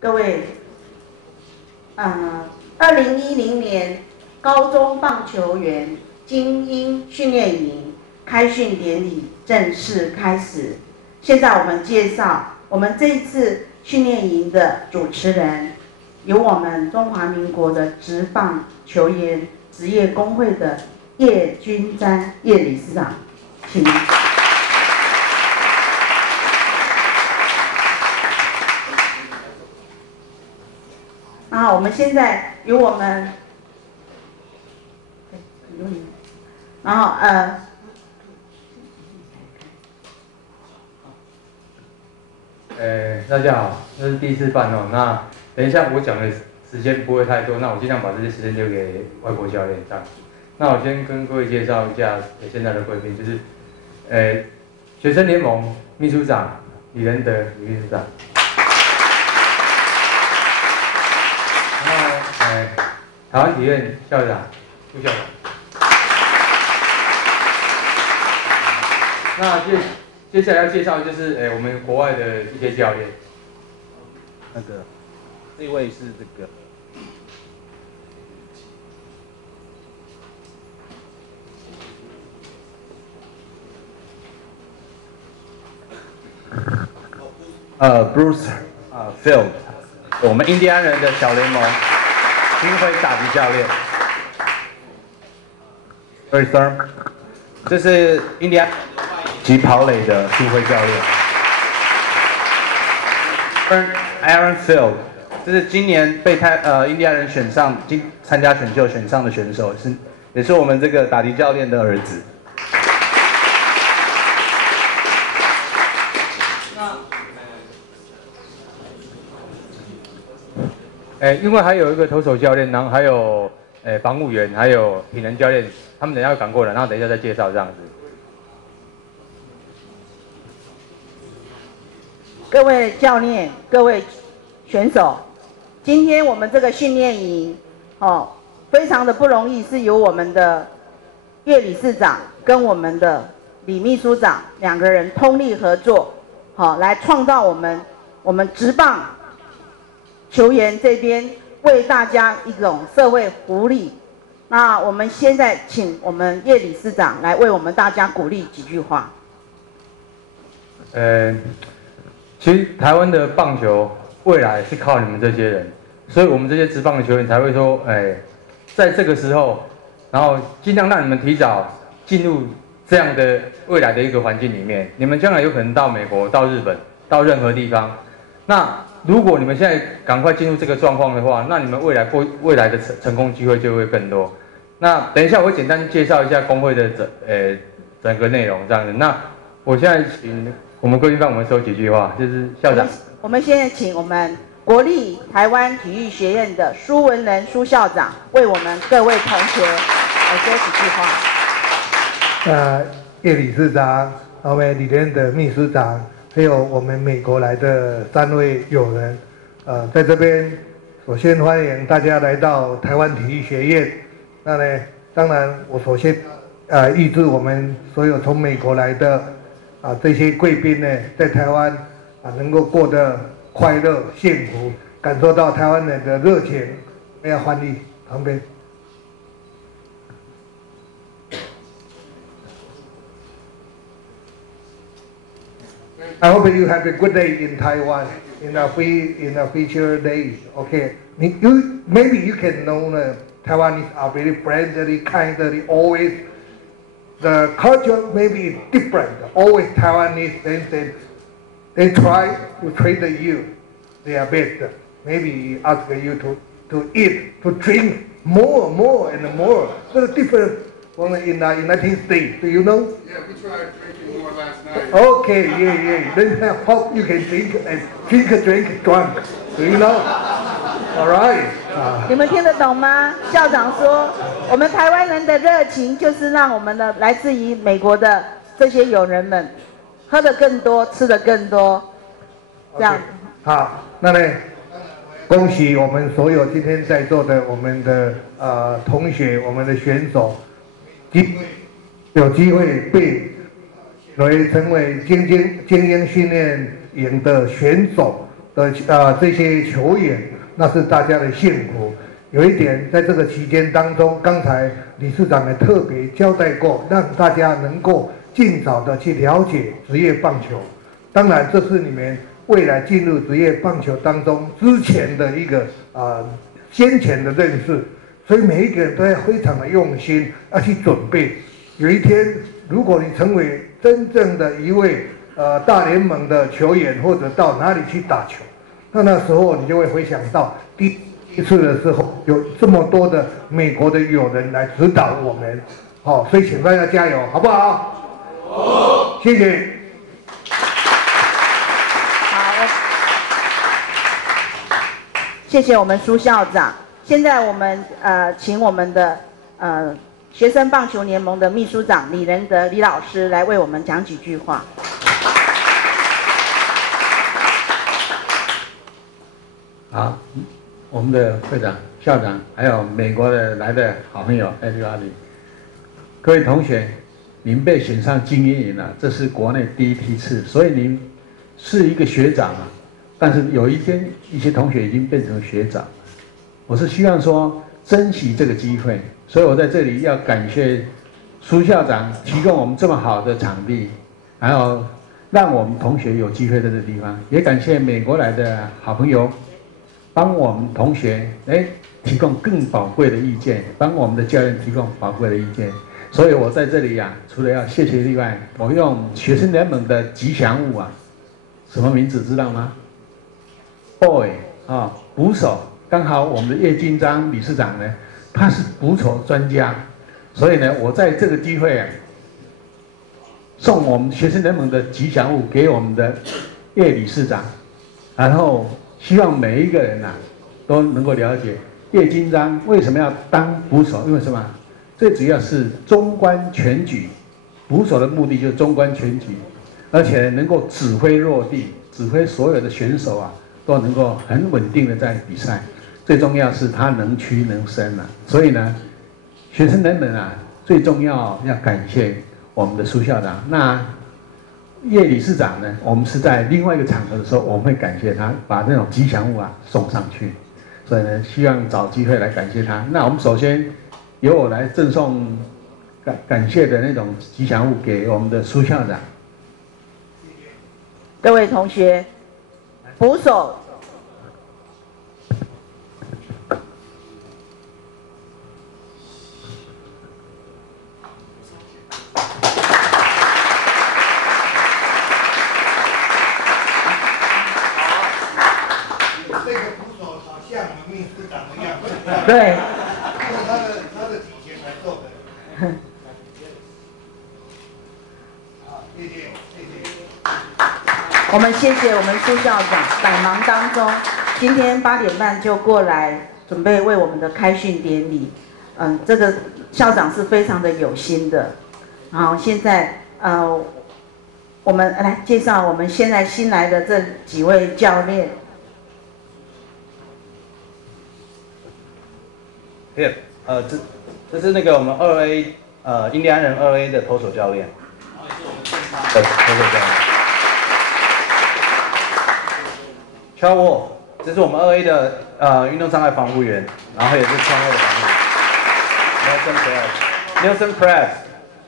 各位，2010年高中棒球员精英训练营开训典礼正式开始。现在我们介绍我们这一次训练营的主持人，由我们中华民国的职棒球员职业工会的叶君瞻叶理事长，请。然后我们现在由我们，然后大家好，这是第一次办哦。那等一下我讲的时间不会太多，那我尽量把这些时间留给外国教练这样。那我先跟各位介绍一下现在的贵宾，就是学生联盟秘书长李仁德李秘书长。台湾体院校长、副校长。那接下来要介绍就是我们国外的一些教练。这位是这个，Bruce Field， 我们印第安人的小联盟巡回打击教练。Sorry sir， 这是印第安及跑垒的巡回教练。Aaron Field， 这是今年被印第安人选上，参加选秀选上的选手，也是我们这个打击教练的儿子。因为还有一个投手教练，然后还有防务员，还有体能教练，他们等一下要赶过来，然后等一下再介绍这样子。各位教练、各位选手，今天我们这个训练营非常的不容易，是由我们的叶理事长跟我们的李秘书长两个人通力合作，来创造我们职棒球员这边为大家一种社会福利。那我们现在请我们叶理事长来为我们大家鼓励几句话。其实台湾的棒球未来是靠你们这些人，所以我们这些职棒的球员才会说，在这个时候，然后尽量让你们提早进入这样的未来的一个环境里面。你们将来有可能到美国、到日本、到任何地方。那如果你们现在赶快进入这个状况的话，那你们未来的成功机会就会更多。那等一下我会简单介绍一下工会的整个内容这样子。那我现在请我们贵宾帮我们说几句话，就是校长。我们现在请我们国立台湾体育学院的苏文仁苏校长为我们各位同学来说几句话。叶理事长，我们李仁德秘书长，还有我们美国来的3位友人，在这边首先欢迎大家来到台湾体育学院。那呢，当然我首先预祝我们所有从美国来的这些贵宾呢，在台湾能够过得快乐幸福，感受到台湾人的热情。我们要欢迎旁边。I hope you have a good day in Taiwan in the future days. Okay, maybe you can know Taiwanese are very friendly, kindly, always. The culture maybe is different. Always Taiwanese, they try to treat you their best. Maybe ask you to eat, to drink more and more. It's different from in the United States. Do you know? Yeah, we tried drinking more last night. Okay, yeah. Then I hope you can drink drunk. Do you know? All right. 你们听得懂吗？校长说，我们台湾人的热情就是让我们的来自于美国的这些友人们喝得更多，吃得更多，这样。好，那呢，恭喜我们所有今天在座的我们的同学，我们的选手，有机会被成为精英训练营的选手的这些球员，那是大家的幸福。有一点，在这个期间当中，刚才理事长也特别交代过，让大家能够尽早的去了解职业棒球。当然，这是你们未来进入职业棒球当中之前的一个先前的认识，所以每一个人都要非常的用心，要去准备。有一天，如果你成为真正的一位大联盟的球员，或者到哪里去打球，那时候你就会回想到第一次的时候，有这么多的美国的友人来指导我们，所以请大家加油，好不好？好，谢谢。好，谢谢我们苏校长。现在我们请我们的学生棒球联盟的秘书长李仁德李老师来为我们讲几句话。好，我们的会长、校长，还有美国来的好朋友 everybody， 各位同学，您被选上精英营了，这是国内第一批次，所以您是一个学长啊。但是有一天，一些同学已经变成学长了。我是希望说珍惜这个机会，所以我在这里要感谢苏校长提供我们这么好的场地，还有让我们同学有机会在这个地方，也感谢美国来的好朋友。帮我们同学提供更宝贵的意见，帮我们的教练提供宝贵的意见。所以我在这里除了要谢谢以外，我用学生联盟的吉祥物什么名字知道吗 ？Boy 捕手，刚好我们的叶金章理事长呢，他是捕手专家，所以呢，我在这个机会送我们学生联盟的吉祥物给我们的叶理事长，然后。希望每一个人都能够了解叶金章为什么要当捕手，因为什么？最主要是中观全局，捕手的目的就是中观全局，而且能够指挥落地，指挥所有的选手都能够很稳定的在比赛。最重要是他能屈能伸所以呢，学生联盟最重要感谢我们的苏校长。那叶理事长呢？我们是在另外一个场合的时候，我们会感谢他，把那种吉祥物送上去。所以呢，希望找机会来感谢他。那我们首先由我来赠送感谢的那种吉祥物给我们的苏校长。各位同学，捕手。对，他的体型来做的。好，谢谢，谢谢。我们谢谢我们苏校长，百忙当中，今天8点半就过来准备为我们的开训典礼。这个校长是非常的有心的。好，现在我们来介绍我们现在新来的这几位教练。这是那个我们2A 印第安人2A 的投手教练，投手教练。Charles， 这是我们2A 的运动障碍防护员，然后也是窗外的防护员。Nelson Press，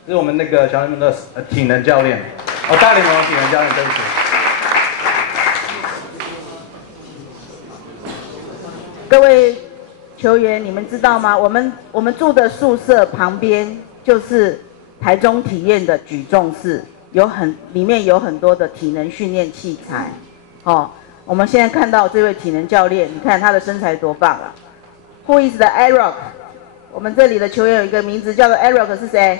这是我们那个小联盟的体能教练，大联盟的体能教练，对不起。各位球员，你们知道吗？我们住的宿舍旁边就是台中体验的举重室，里面有很多的体能训练器材。我们现在看到这位体能教练，你看他的身材多棒啊 ！Who is the Eric？ 我们这里的球员有一个名字叫做 Eric， 是谁？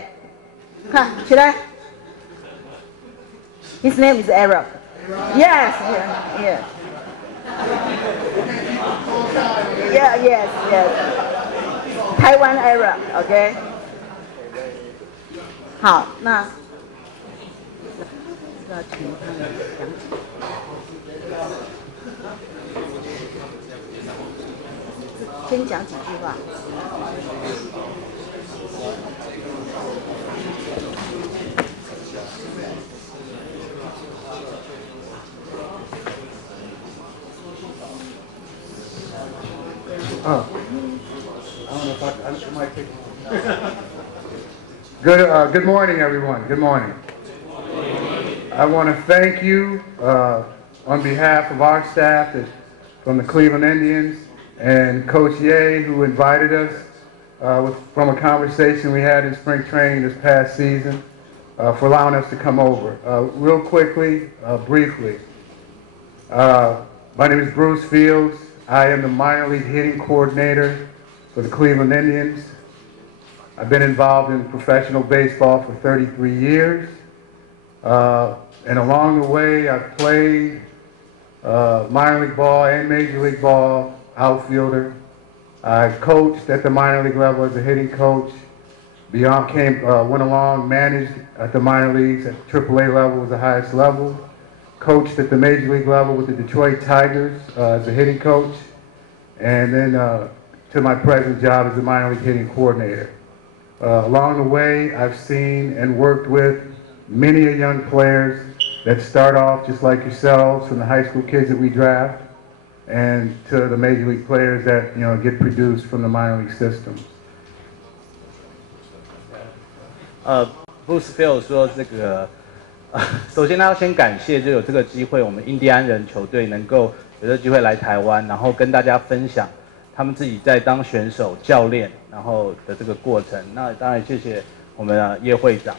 看起来 ，His name is Eric. Yes, yeah. Yes. Taiwan Eric, OK. 好，那要请他们讲解。先讲几句话。Good morning, everyone. Good morning. I want to thank you on behalf of our staff from the Cleveland Indians and Coach Ye, who invited us from a conversation we had in spring training this past season, for allowing us to come over. Real quickly, briefly, my name is Bruce Fields. I am the minor league hitting coordinator for the Cleveland Indians. I've been involved in professional baseball for 33 years. And along the way, I've played minor league ball and major league ball, outfielder. I coached at the minor league level as a hitting coach. Went along, managed at the minor leagues at AAA level was the highest level. Coached at the major league level with the Detroit Tigers as a hitting coach. And then to my present job as the minor league hitting coordinator. Along the way, I've seen and worked with many young players that start off just like yourselves, from the high school kids that we draft, and to the major league players that get produced from the minor league systems. Bruce Field 说这个，首先他要先感谢，就有这个机会，我们印第安人球队能够有这个机会来台湾，然后跟大家分享他们自己在当选手、教练，然后的这个过程。那当然谢谢我们的叶会长，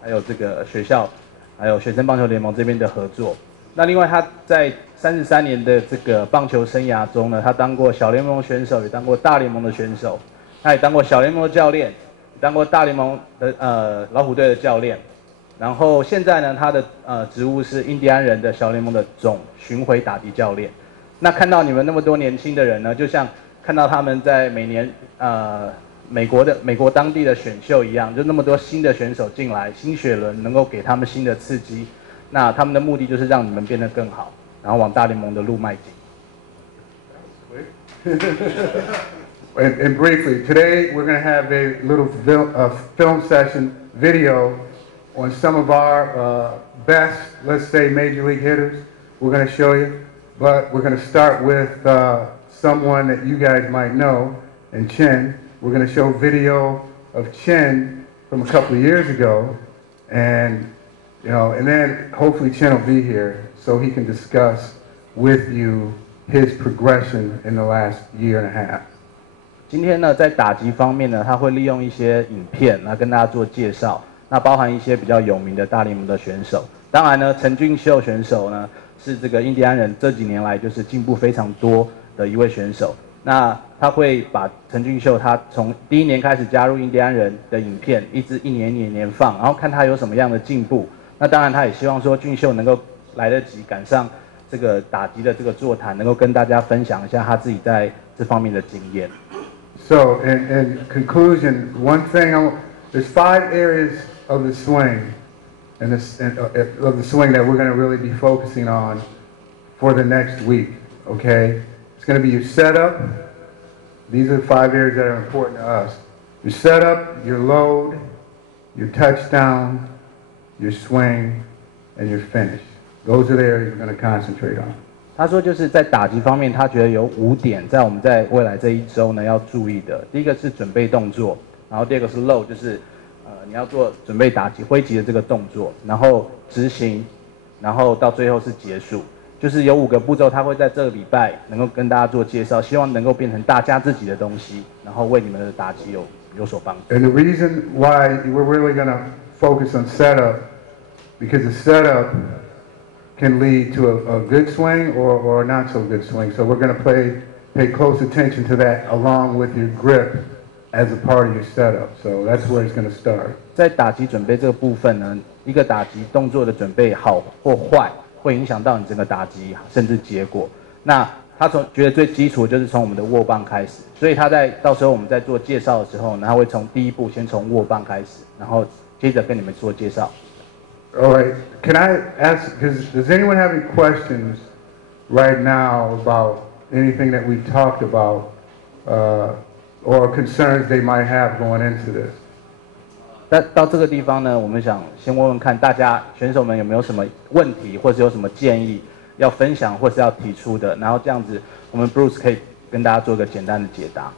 还有这个学校，还有学生棒球联盟这边的合作。那另外他在33年的这个棒球生涯中呢，他当过小联盟选手，也当过大联盟的选手，他也当过小联盟的教练，也当过大联盟的老虎队的教练。然后现在呢，他的职务是印第安人的小联盟的总巡回打击教练。那看到你们那么多年轻的人呢，就像看到他们在每年美国当地的选秀一样，就那么多新的选手进来，新血轮能够给他们新的刺激。那他们的目的就是让你们变得更好，然后往大联盟的路迈进。And briefly, today we're going to have a little film session video on some of our best, let's say, major league hitters. We're going to show you, but we're going to start with someone that you guys might know, and Chin. We're going to show video of Chin from a couple of years ago, and and then hopefully Chin will be here so he can discuss with you his progression in the last year and a half. 今天呢，在打击方面呢，他会利用一些影片来跟大家做介绍，那包含一些比较有名的大联盟的选手。当然呢，陈俊秀选手呢是这个印第安人这几年来就是进步非常多的一位选手。那他会把陈俊秀他从第1年开始加入印第安人的影片，一直一年放，然后看他有什么样的进步。那当然，他也希望说俊秀能够来得及赶上这个打击的这个座谈，能够跟大家分享一下他自己在这方面的经验。So, in conclusion, one thing there's 5 areas of the swing, of the swing that we're going to really be focusing on for the next week. Okay, it's going to be your setup. These are the 5 areas that are important to us: your setup, your load, your touchdown, your swing, and your finish. Those are the areas we're going to concentrate on. 他说，就是在打击方面，他觉得有5点在我们在未来这一周呢要注意的。第一个是准备动作，然后第二个是 load， 就是你要做准备打击挥击的这个动作，然后执行，然后到最后是结束。就是有5个步骤，他会在这个礼拜能够跟大家做介绍，希望能够变成大家自己的东西，然后为你们的打击有所帮助。And the reason why we're really going to focus on setup, because the setup can lead to a good swing or a not so good swing. So we're going to pay close attention to that along with your grip as a part of your setup. So that's where it's going to start. 在打击准备这个部分呢，一个打击动作的准备好或坏，会影响到你整个打击甚至结果。那他觉得最基础就是从我们的握棒开始，所以他到时候我们在做介绍的时候呢，他会从第一步先从握棒开始，然后接着跟你们做介绍。All right. Can I ask, does anyone have any questions right now about anything that we've talked about or concerns they might have going into this? 到这个地方呢，我们想先问问看大家选手们有没有什么问题，或者有什么建议要分享或是要提出的，然后这样子我们 Bruce 可以跟大家做个简单的解答。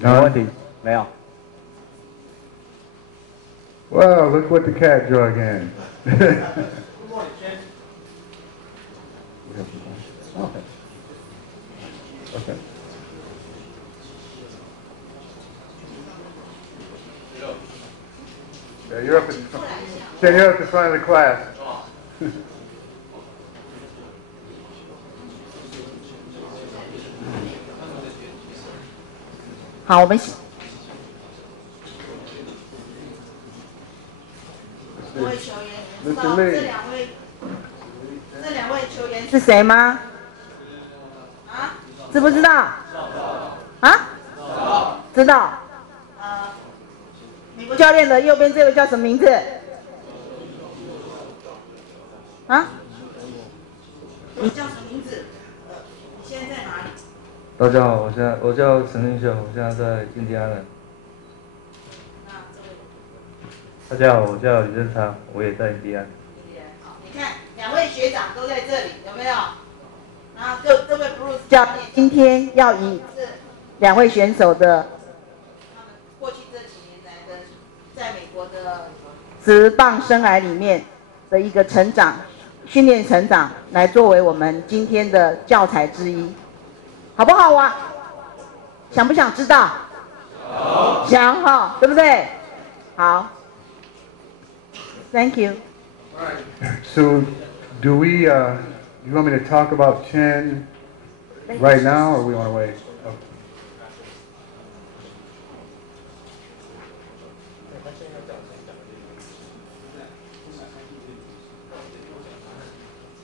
有问题？没有。Well, look what the cat drug in. Okay. Yeah, you're up at the front of the class. 好，我们各位球员，你知道这两位球员是谁吗？啊？知不知道？啊？知道。美国教练的右边这位叫什么名字？啊？你叫什么名字？你现在在哪里？大家好，我叫陈林秀，我现在在印第安人。大家好，我叫李正昌，我也在印第安。好，你看两位学长都在这里，有没有？然后这位 Bruce 教练今天要以这两位选手的他们过去这几年来的在美国的职棒生涯里面的一个成长、训练成长，来作为我们今天的教材之一，好不好玩？想不想知道？想哈，对不对？好。Thank you. So, do we? You want me to talk about Chen right now, or we want to wait? Okay.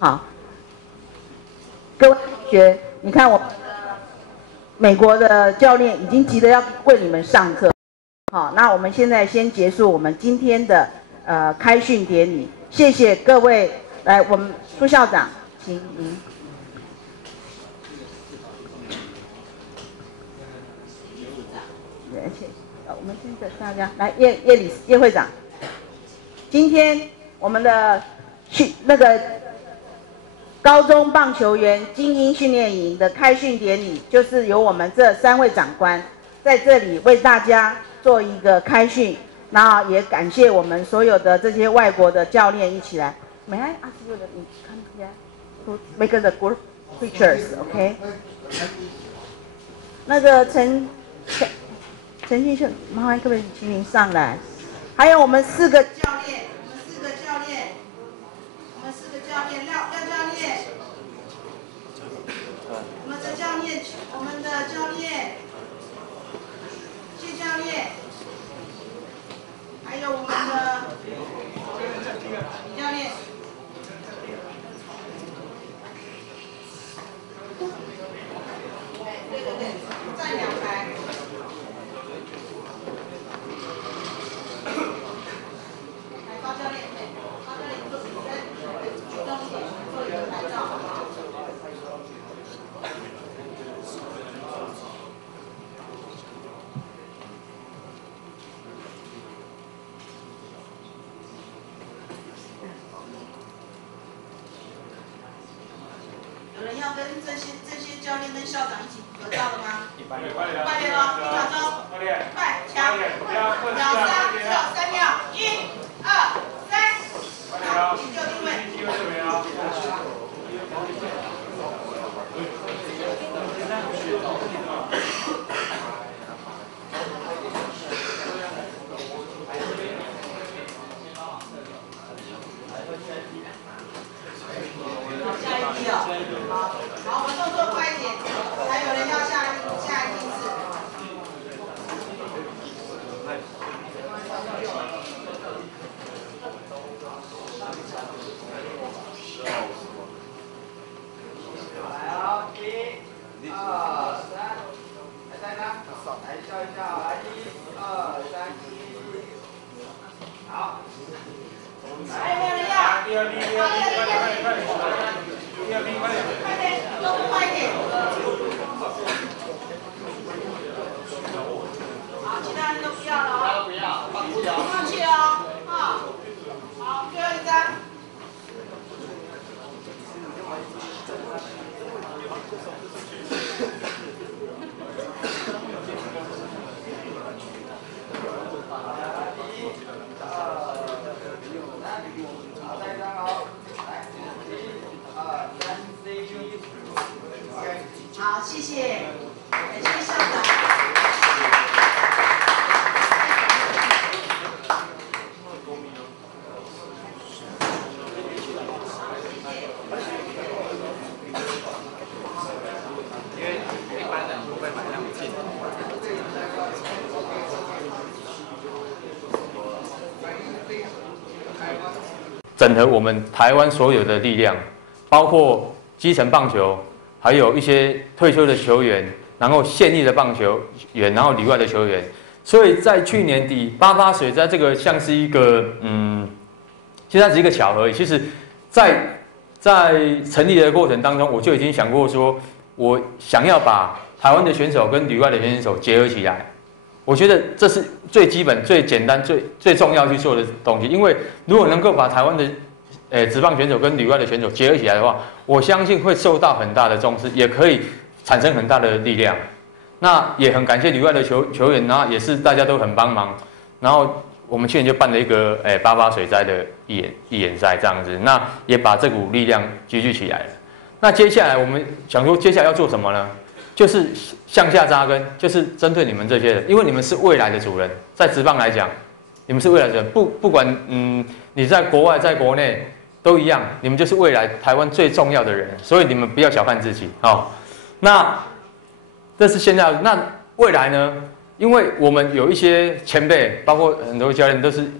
好，各位同学，你看我们的美国的教练已经急着要为你们上课。好，那我们现在先结束我们今天的开训典礼，谢谢各位。来，我们副校长，请您。而且，我们现在大家来，叶会长，今天我们的那个高中棒球员精英训练营的开训典礼，就是由我们这3位长官在这里为大家做一个开训。然后也感谢我们所有的这些外国的教练一起来。May I ask you to come here to make the group pictures, OK？ 那个陈先生，麻烦各位请您上来。还有我们4个教练，我们4个教练，廖教练，我们的教练，谢教练。还有我们的李教练，对，站2排。来，高教练，你做主持人，主动一点，做一个拍照，好不好？有人要跟这些教练跟校长一起合照了吗？快点哦，1秒钟，快抢，秒3，只有3秒，1、2、3，好，请就定位。下一批哦，好，我们动作快一点，还有人要下一批次。谢谢，感谢校长。整合我们台湾所有的力量，包括基层棒球，还有一些退休的球员，然后现役的棒球员，然后里外的球员。所以在去年底88水灾这个像是一个其实它只是一个巧合而已。其实在成立的过程当中，我就已经想过说，我想要把台湾的选手跟里外的选手结合起来。我觉得这是最基本、最简单、最重要去做的东西。因为如果能够把台湾的职棒选手跟里外的选手结合起来的话，我相信会受到很大的重视，也可以产生很大的力量。那也很感谢里外的球员，然后也是大家都很帮忙。然后我们去年就办了一个88水灾的义演赛这样子，那也把这股力量集聚起来了。那接下来我们想说，接下来要做什么呢？就是向下扎根，就是针对你们这些人，因为你们是未来的主人。在职棒来讲，你们是未来的主人，不管你在国外在国内都一样，你们就是未来台湾最重要的人，所以你们不要小看自己哦。那这是现在，那未来呢？因为我们有一些前辈，包括很多教练都是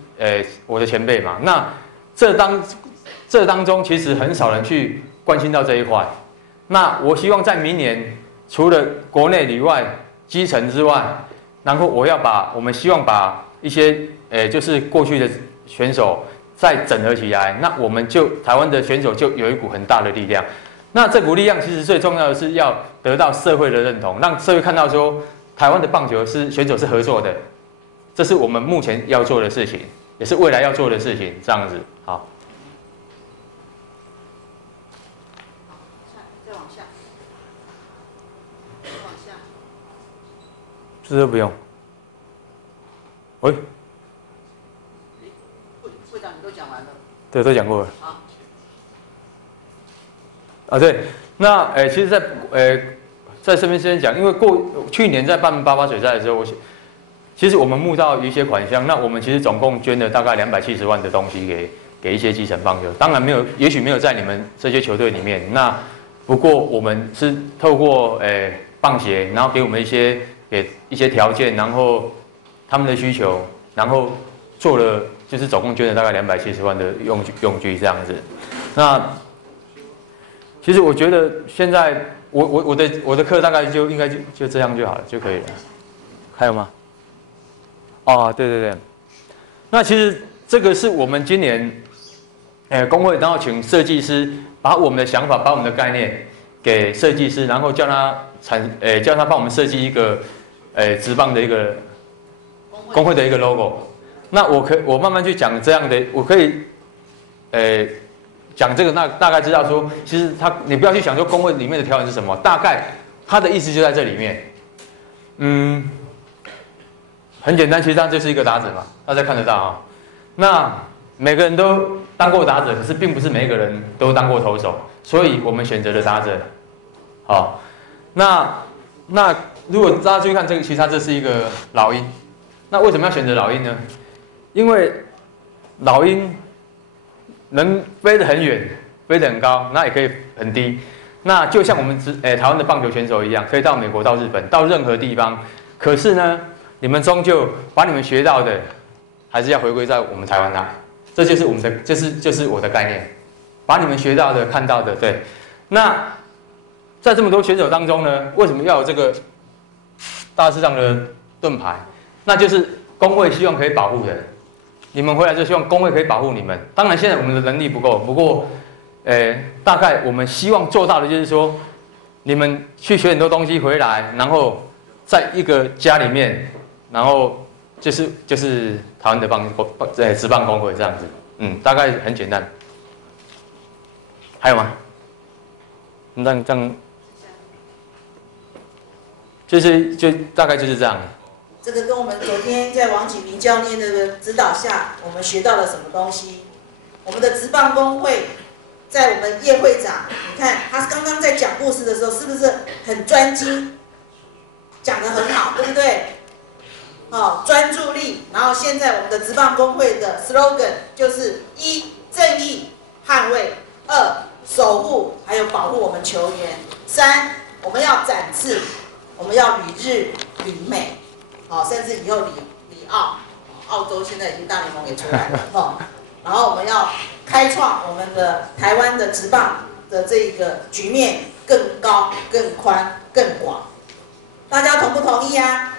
我的前辈嘛。那这当中其实很少人去关心到这一块。那我希望在明年，除了国内里外基层之外，然后我们希望把一些就是过去的选手再整合起来，那我们就台湾的选手就有一股很大的力量。那这股力量其实最重要的是要得到社会的认同，让社会看到说台湾的棒球选手是合作的，这是我们目前要做的事情，也是未来要做的事情。这样子，好。这都不用。喂，会长，你都讲完了。对，都讲过了。好。啊，对，那其实在这边先讲，因为去年在办88水灾的时候，其实我们募到一些款项，那我们其实总共捐了大概270万的东西给一些基层棒球，当然没有，也许没有在你们这些球队里面，那不过我们是透过棒协，然后给我们一些条件，然后他们的需求，然后做了就是总共捐了大概270万的用具这样子。那其实我觉得现在我的课大概就应该就这样就好了，就可以了。还有吗？哦，对对对。那其实这个是我们今年工会，然后请设计师把我们的想法，把我们的概念给设计师，然后叫他帮我们设计一个职棒的一个工会的一个 logo。那我慢慢去讲这样的，我可以讲这个，那大概知道说，其实你不要去想说工会里面的条文是什么，大概它的意思就在这里面。很简单，其实它就是一个打者嘛，大家看得到啊。那每个人都当过打者，可是并不是每一个人都当过投手，所以我们选择了打者。好，那如果大家注意看这个，其实它这是一个老鹰。那为什么要选择老鹰呢？因为老鹰能飞得很远，飞得很高，那也可以很低。那就像我们台湾的棒球选手一样，可以到美国、到日本、到任何地方。可是呢，你们终究把你们学到的，还是要回归在我们台湾来。这就是我们的，就是我的概念，把你们学到的、看到的，对。那在这么多选手当中呢，为什么要有这个大致上的盾牌？那就是工会希望可以保护的。你们回来就希望工会可以保护你们。当然，现在我们的能力不够，不过，大概我们希望做到的就是说，你们去学很多东西回来，然后在一个家里面，然后就是台湾的职棒工会这样子，大概很简单。还有吗？这样，就大概就是这样。这个跟我们昨天在王启明教练的指导下，我们学到了什么东西？我们的职棒工会，在我们叶会长看他刚刚在讲故事的时候，是不是很专精，讲得很好，对不对？哦，专注力。然后现在我们的职棒工会的 slogan 就是1正义捍卫，2守护还有保护我们球员，3我们要展翅，我们要旅日旅美，甚至以后里澳，澳洲现在已经大联盟也出来了，然后我们要开创我们的台湾的职棒的这个局面更高、更宽、更广，大家同不同意啊？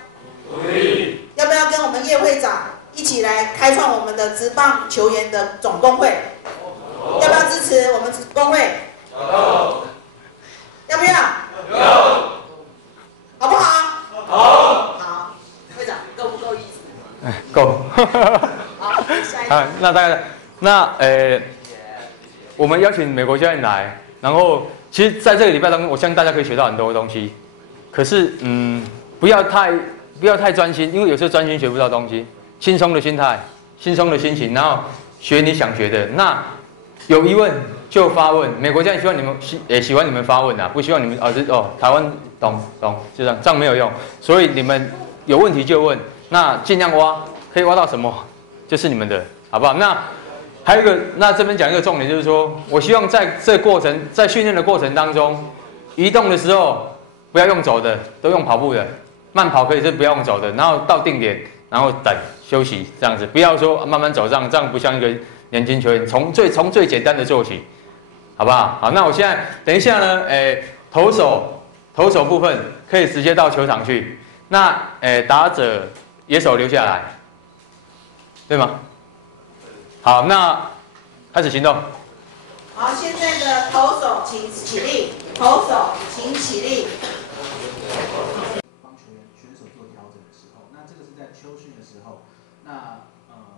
同意。要不要跟我们叶会长一起来开创我们的职棒球员的总工会？要不要支持我们工会？要不要？好不好？好。会长够不够意思？够。好，下一个。那大概我们邀请美国教练来，然后其实在这个礼拜当中，我相信大家可以学到很多东西。可是不要太专心，因为有时候专心学不到东西。轻松的心态，轻松的心情，然后学你想学的。那有疑问就发问。美国教练希望你们也喜欢你们发问啊，不希望你们台湾懂，就这样，这样没有用。所以你们有问题就问，那尽量挖，可以挖到什么就是你们的，好不好？那还有一个，那这边讲一个重点，就是说我希望在这过程，在训练的过程当中，移动的时候不要用走的，都用跑步的，慢跑可以是不要用走的，然后到定点，然后等休息这样子，不要说慢慢走，这样不像一个年轻球员，从最简单的做起，好不好？好，那我现在等一下呢，投手部分可以直接到球场去，那打者野手留下来，对吗？好，那开始行动。好，现在的投手请起立，投手请起立。帮选手做调整的时候，那这个是在秋训的时候，那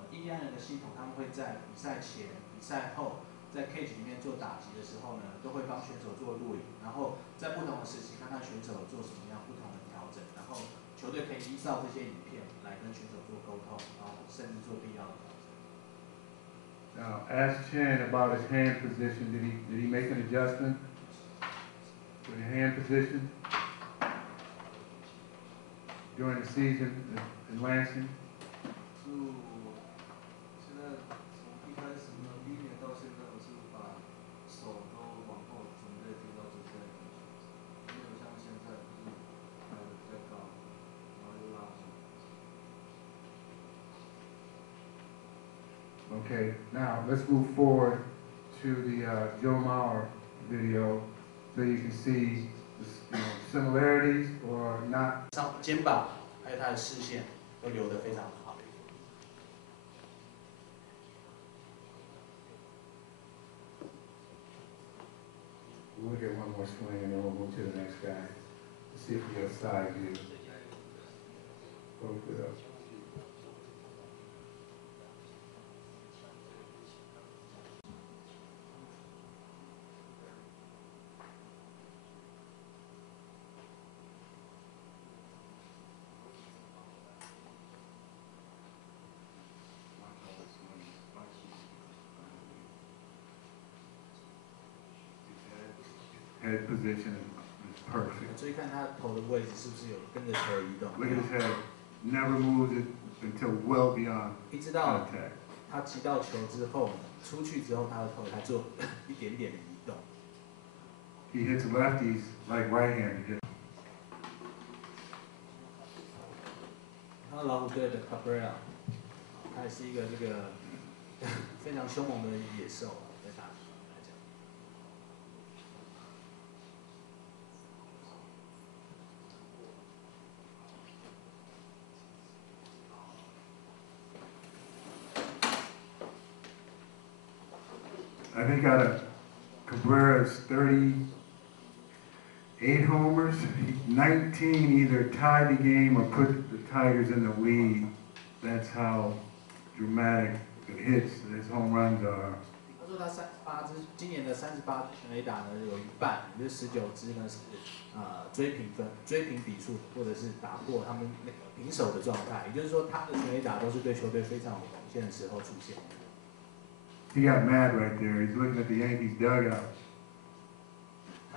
印第安人的系统，他们会在比赛前、比赛后，在 cage 里面做打击的时候呢，都会帮选手做录影，然后在不同的时期看看选手做什么样不同的调整，然后球队可以依照这些影片来跟选手做沟通，然后甚至做必要的调整。Now, ask Chen about his hand position. Did he make an adjustment for the hand position during the season in Lansing? 现在从一开始呢，第1年到现在，我是把手都往后准备丢到这边，没有像现在就是抬得比较高，然后又拉住。Okay, now let's move forward to the Joe Mauer video so you can see similarities or not. 肩膀还有他的视线都留得非常好。We'll get one more swing and then we'll move to the next guy. Let's see if we get a side view. Both it up. Head position is perfect. 注意看他头的位置是不是有跟着球移动。 Look at his head. Never moves it until well beyond 一直到 contact. 他击到球之后，出去之后，他的头才做一点点的移动。He hits lefties like right-handed. 他老虎队的 Cabrera， 他也是一个这个非常凶猛的野兽，在打击来讲。I think out of Cabrera's 38 homers, 19 either tied the game or put the Tigers in the lead. That's how dramatic the hits, his home runs are. 他说他今年的38支全垒打呢，有一半，也就是19支呢是追平比数，或者是打破他们那个平手的状态。也就是说，他的全垒打都是对球队非常有贡献的时候出现。He got mad right there. He's looking at the Yankees dugout.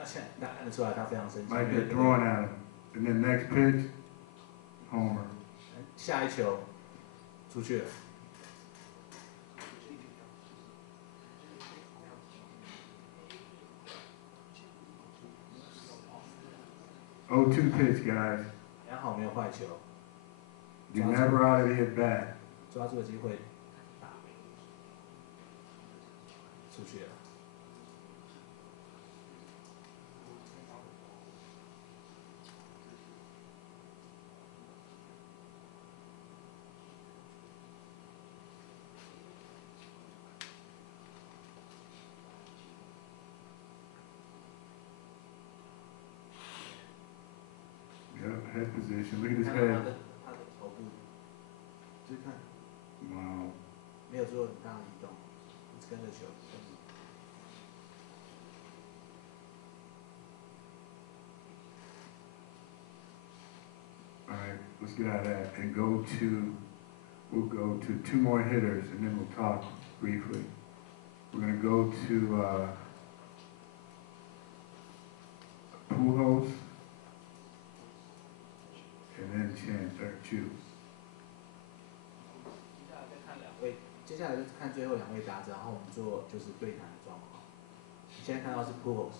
他现在大家看得出来，他非常生气。 Like they're throwing at him. And then next pitch, homer. 下一球出去了。 0-2 pitch, guys. 良好，没有坏球。 You're never out of the at bat. 抓住了机会，打出去了。 Yep, head position. Look at his 看到 head. 他的头部，就是看 Wow. 没有做很大的移动，一直跟着球。 All right, let's get out of that and we'll go to 2 more hitters and then we'll talk briefly. We're going to go to Pujols and then Chen, or Chu. 接下来就是看最后2位打者，然后我们做就是对谈的状况。你现在看到是 Pujols。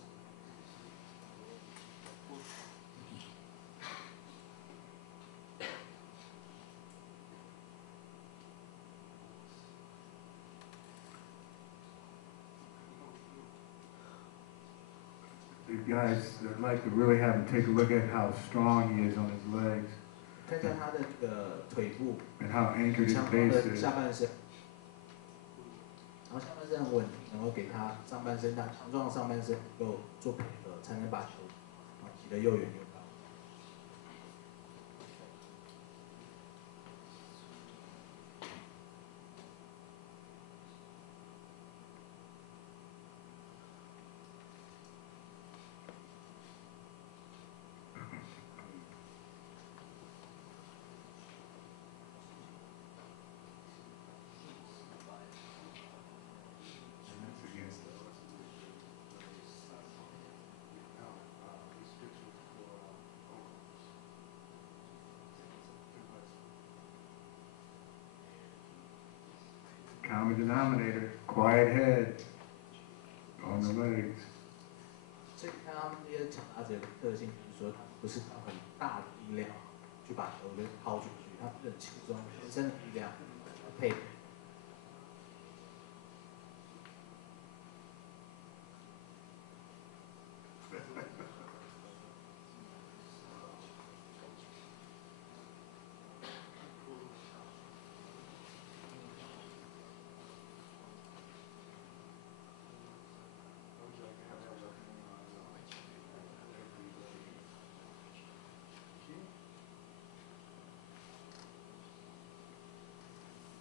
The guys, I'd like to really have him take a look at how strong he is on his legs 看一下他的那个腿部， and how anchored his 强壮 base 的 is. 下半身，然后下半身很稳定，能够给他上半身，他强壮的上半身能够做配合，才能把球击得又远又高。 Common denominator, quiet head on the legs. 所以看他们这些强打者的特性，就是说他不是靠很大的力量去把球给抛出去，他是很轻松，全身的力量配合。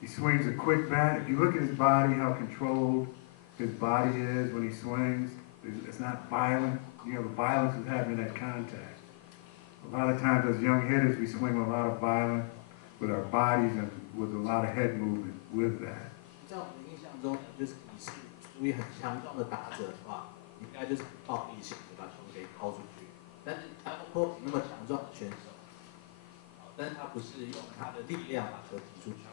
He swings a quick bat. If you look at his body, how controlled his body is when he swings, it's not violent. You know, the violence is happening at contact. A lot of times as young hitters, we swing with a lot of violence with our bodies and with a lot of head movement with that. 在我们的印象中，就是你是属于很强壮的打者的话，你应该就是暴力型的把球给抛出去。但是他不那么强壮的选手，但是他不是用他的力量把球踢出去的，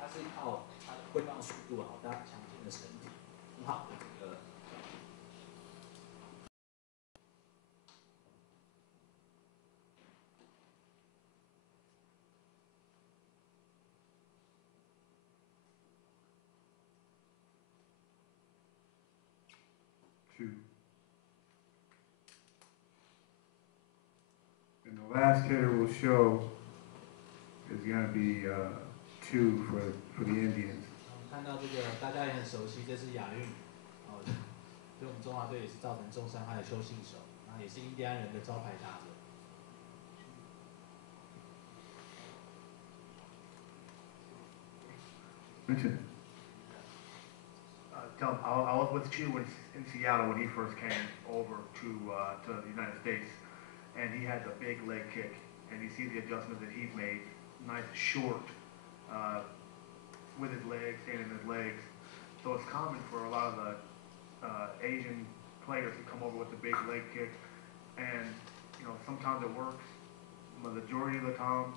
他是靠他的挥棒速度，然后他强劲的身体，很好的这个。 2. And the last hitter we'll show is going to be 2 for the Indians. 看到这个大家也很熟悉，这是亚运，对我们中华队也是造成重伤害的邱信守，那也是印第安人的招牌打者。 Richard. I was with Chu in Seattle when he first came over to the United States, and he has a big leg kick, and you see the adjustment that he's made, nice short, with his legs, standing his legs. So it's common for a lot of the Asian players who come over with the big leg kick, and sometimes it works. The majority of the time,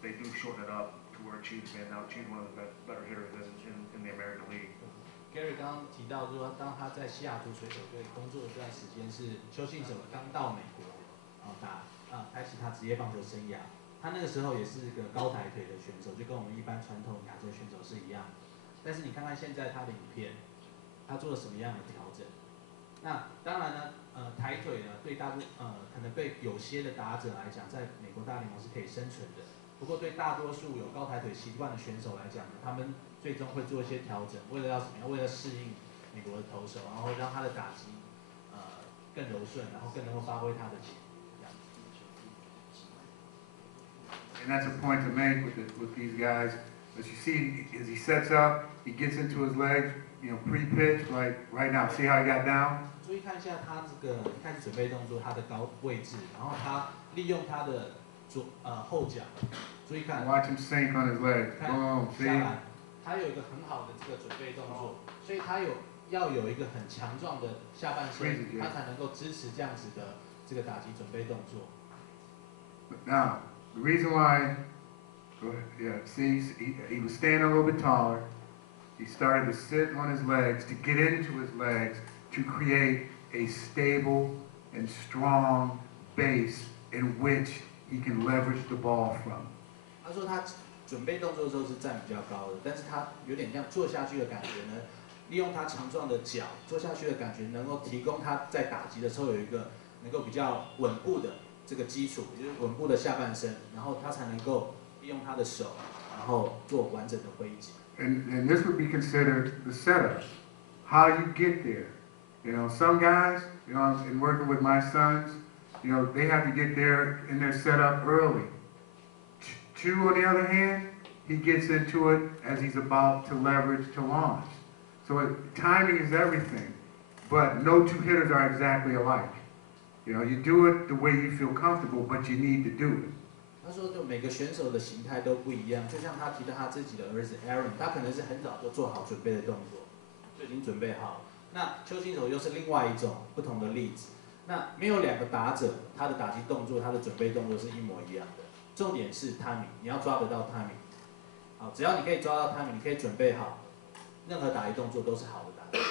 they do shorten it up to where Chief's been. Now Chief's one of the better hitters in the American League. Gary 刚刚提到说，当他在西雅图水手队工作的这段时间是邱信手刚到美国，开启他职业棒球生涯。他那个时候也是个高抬腿的选手，就跟我们一般传统亚洲选手是一样。但是你看看现在他的影片，他做了什么样的调整？那当然呢，抬腿呢，对可能对有些的打者来讲，在美国大联盟是可以生存的。不过对大多数有高抬腿习惯的选手来讲呢，他们最终会做一些调整，为了要怎么样？为了适应美国的投手，然后让他的打击更柔顺，然后更能够发挥他的潜力。And that's a point to make with these guys. As you see, as he sets up, he gets into his legs, pre-pitch, like right now. See how he got down? 注意看一下他这个一开始准备动作，他的高位置，然后他利用他的后脚，注意看。Watch him sink on his legs. Boom. See? 他有一个很好的这个准备动作，所以他要有一个很强壮的下半身，他才能够支持这样子的这个打击准备动作。Now, the reason why, see, he was standing a little bit taller. He started to sit on his legs, to get into his legs, to create a stable and strong base in which he can leverage the ball from. 他说他准备动作的时候是站比较高的，但是他有点像坐下去的感觉呢，利用他强壮的脚坐下去的感觉，能够提供他在打击的时候有一个能够比较稳固的这个基础，也就是稳固的下半身，然后他才能够利用他的手，然后做完整的挥击。And this would be considered the setup, how you get there. Some guys, in working with my sons, they have to get there in their setup early. Chu, on the other hand, he gets into it as he's about to leverage to launch. So timing is everything, but no two hitters are exactly alike. You do it the way you feel comfortable, but you need to do it. 他说，就每个选手的形态都不一样，就像他提到他自己的儿子 Aaron， 他可能是很早就做好准备的动作，就已经准备好。那邱信手又是另外一种不同的例子。那没有两个打者，他的打击动作、他的准备动作是一模一样的。重点是 timing， 你要抓得到 timing。好，只要你可以抓到 timing， 你可以准备好，任何打击动作都是好的打击。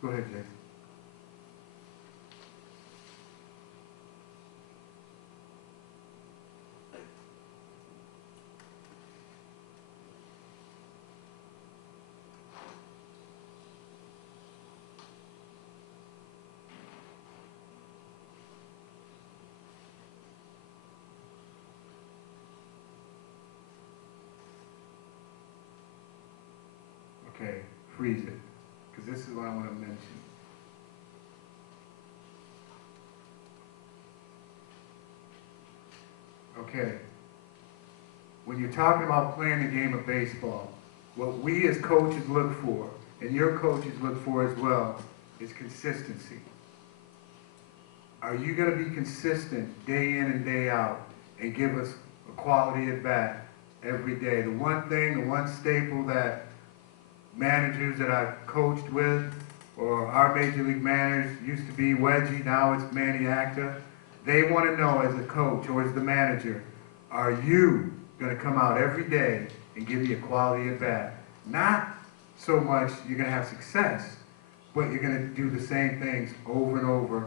Go ahead, Jay. Okay, freeze it, because this is what I want to mention. Okay, when you're talking about playing the game of baseball, what we as coaches look for, and your coaches look for as well, is consistency. Are you going to be consistent day in and day out and give us a quality at bat every day? The one thing, the one staple that managers that I've coached with, or our major league managers, used to be Wedgie, now it's Manny Acta. They want to know as a coach or as the manager, are you going to come out every day and give me a quality at bat? Not so much you're going to have success, but you're going to do the same things over and over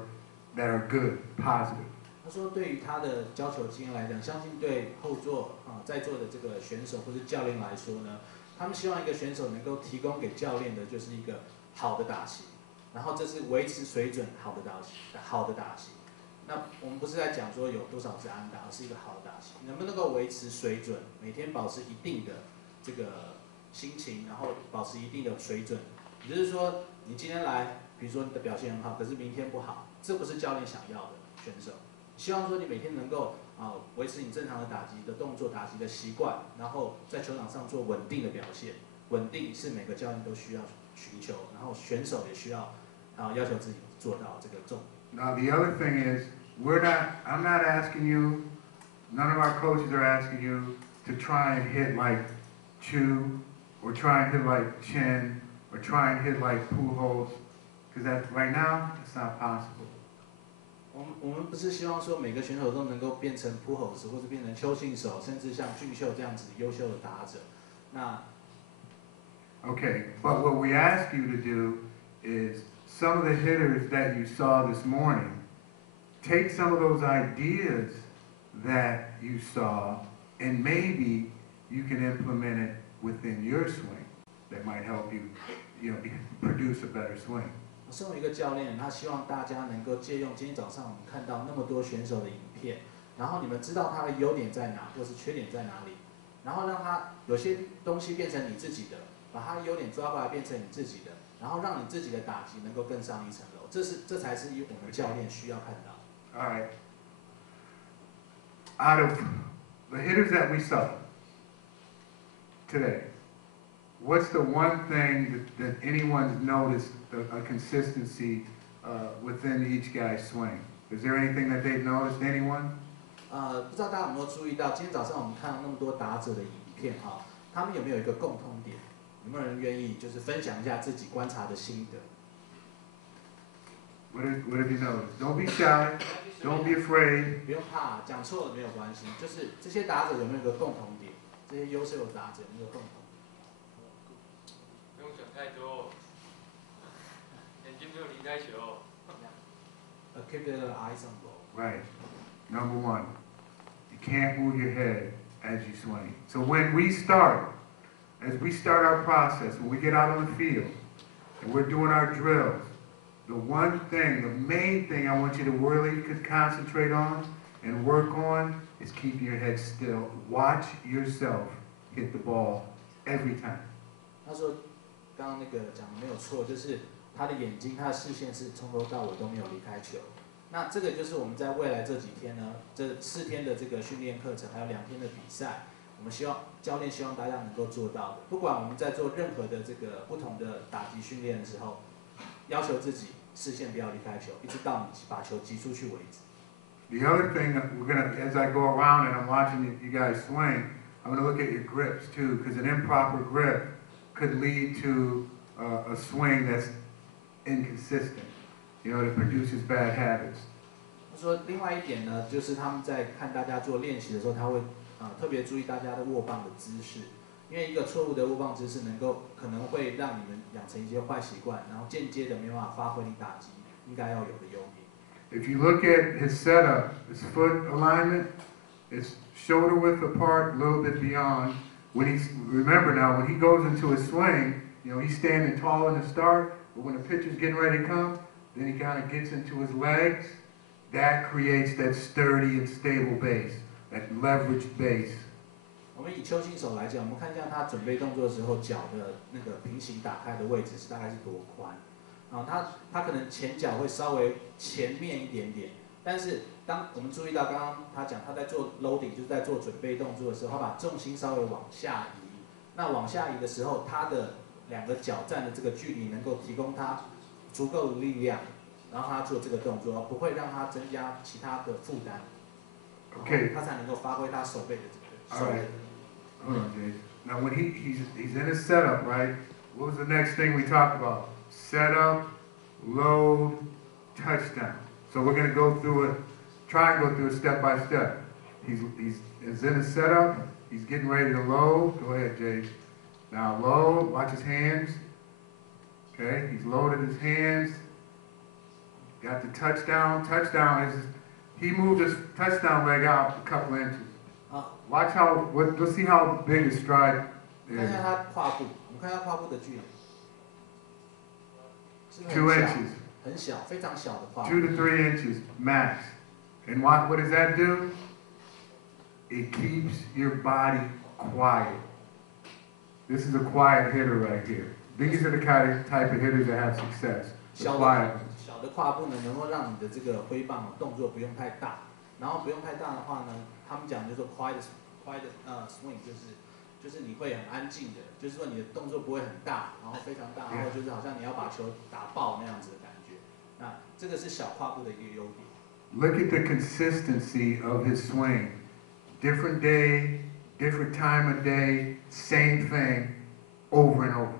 that are good, positive. 他说，对于他的教球经验来讲，相信对后座在座的这个选手或是教练来说呢，他们希望一个选手能够提供给教练的就是一个好的打击，然后这是维持水准好的打击。那我们不是在讲说有多少支安打，而是一个好的打击，能不能够维持水准，每天保持一定的这个心情，然后保持一定的水准。也就是说，你今天来，比如说你的表现很好，可是明天不好，这不是教练想要的选手。希望说你每天能够维持你正常的打击的动作、打击的习惯，然后在球场上做稳定的表现。稳定是每个教练都需要寻求，然后选手也需要要求自己做到这个重点。Now the other thing is, I'm not asking you, none of our coaches are asking you to try and hit like Chu, or try and hit like Chen, or try and hit like Pujols. Because right now, it's not possible. 我们不是希望说每个选手都能够变成扑猴子，或者变成邱信手，甚至像俊秀这样子优秀的打者。那 Okay, but what we ask you to do is some of the hitters that you saw this morning, take some of those ideas that you saw and maybe you can implement it within your swing that might help you, produce a better swing. 身为一个教练，他希望大家能够借用今天早上我们看到那么多选手的影片，然后你们知道他的优点在哪，或是缺点在哪里，然后让他有些东西变成你自己的，把他的优点抓过来变成你自己的，然后让你自己的打击能够更上一层楼。这才是我们教练需要看到。All right. Out of the hitters that we saw today, what's the one thing that anyone's noticed a consistency within each guy's swing? Is there anything that they've noticed? Anyone? 不知道大家有没有注意到，今天早上我们看到那么多打者的影片哈，他们有没有一个共通点？有没有人愿意就是分享一下自己观察的心得？ What have you noticed? Don't be shy. Don't be afraid. 不用怕，讲错了没有关系。就是这些打者有没有一个共同点？这些优秀的打者有没有共同点？不用想太多，眼睛没有离开球。Keep the eyes on ball. Right. Number one, you can't move your head as you swing. So when we start, as we start our process, when we get out on the field and we're doing our drills, the one thing, the main thing I want you to really concentrate on and work on is keeping your head still. Watch yourself hit the ball every time. 他说，刚刚那个讲的没有错，就是他的眼睛、他的视线是从头到尾都没有离开球。那这个就是我们在未来这几天呢，这4天的这个训练课程，还有2天的比赛，我们教练希望大家能够做到的。不管我们在做任何的这个不同的打击训练的时候，要求自己视线不要离开球，一直到你把球击出去为止。The other thing that as I go around and I'm watching you guys swing, I'm gonna look at your grips too, because an improper grip could lead to a swing that's inconsistent, that produces bad habits. 他说，另外一点呢，就是他们在看大家做练习的时候，他会特别注意大家的握棒的姿势，因为一个错误的握棒姿势可能会让你们养成一些坏习惯，然后间接的没办法发挥你打击应该要有的优点。If you look at his setup, his foot alignment, it's shoulder width apart, a little bit beyond. Remember now, when he goes into his swing, he's standing tall in the start, but when the pitcher's getting ready to come, then he kind of gets into his legs. That creates that sturdy and stable base, that leveraged base. 我们以邱信手来讲，我们看一下他准备动作的时候，脚的那个平行打开的位置大概是多宽。他可能前脚会稍微前面一点点，但是当我们注意到刚刚他讲他在做 loading， 就是在做准备动作的时候，他把重心稍微往下移。那往下移的时候，他的2个脚站的这个距离能够提供他足够的力量，然后他做这个动作，不会让他增加其他的负担。Okay. 他才能够发挥他手背的这个。All right. Hold on, Jay. Now when he's in his setup, right? What was the next thing we talked about? Setup, load, touchdown. So we're gonna go through it. Try and go through it step by step. He's in his setup. He's getting ready to load. Go ahead, Jay. Now load. Watch his hands. Okay. He's loaded his hands. Got the touchdown. Touchdown is he moved his touchdown leg out a couple inches. Watch let's see how big his stride is. 看一下他胯部，我们看一下胯部的距离。 2 inches. 很小，非常小的胯部。 2 to 3 inches max. And what does that do? It keeps your body quiet. This is a quiet hitter right here. These are the type of hitters that have success. The quiet. 小的胯部呢，能够让你的这个挥棒动作不用太大，然后不用太大的话呢，他们讲就是说 quiet swing， 就是你会很安静的，就是说你的动作不会很大，然后非常大，然后就是好像你要把球打爆那样子的感觉。那这个是小胯部的一个优点。Look at the consistency of his swing. Different day, different time of day, same thing, over and over.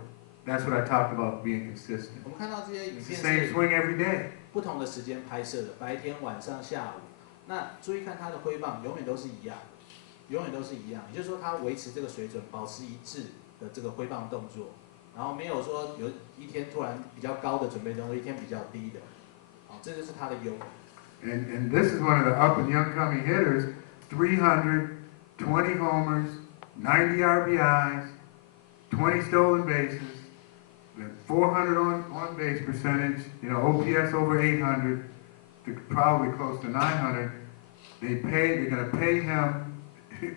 That's what I talked about being consistent. 我们看到这些影 It's the 片 same 是 swing every day. 不同的时间拍摄的，白天、晚上、下午。那注意看它的挥棒永远都是一样，永远都是一样，也就是说它维持这个水准，保持一致的这个挥棒动作，然后没有说有一天突然比较高的准备动作，一天比较低的，好，这就是它的优点。And this is one of the up and young coming hitters, 300, 20 homers, 90 RBIs, 20 stolen bases, 400 on base percentage, OPS over 800, probably close to 900. They're going to pay him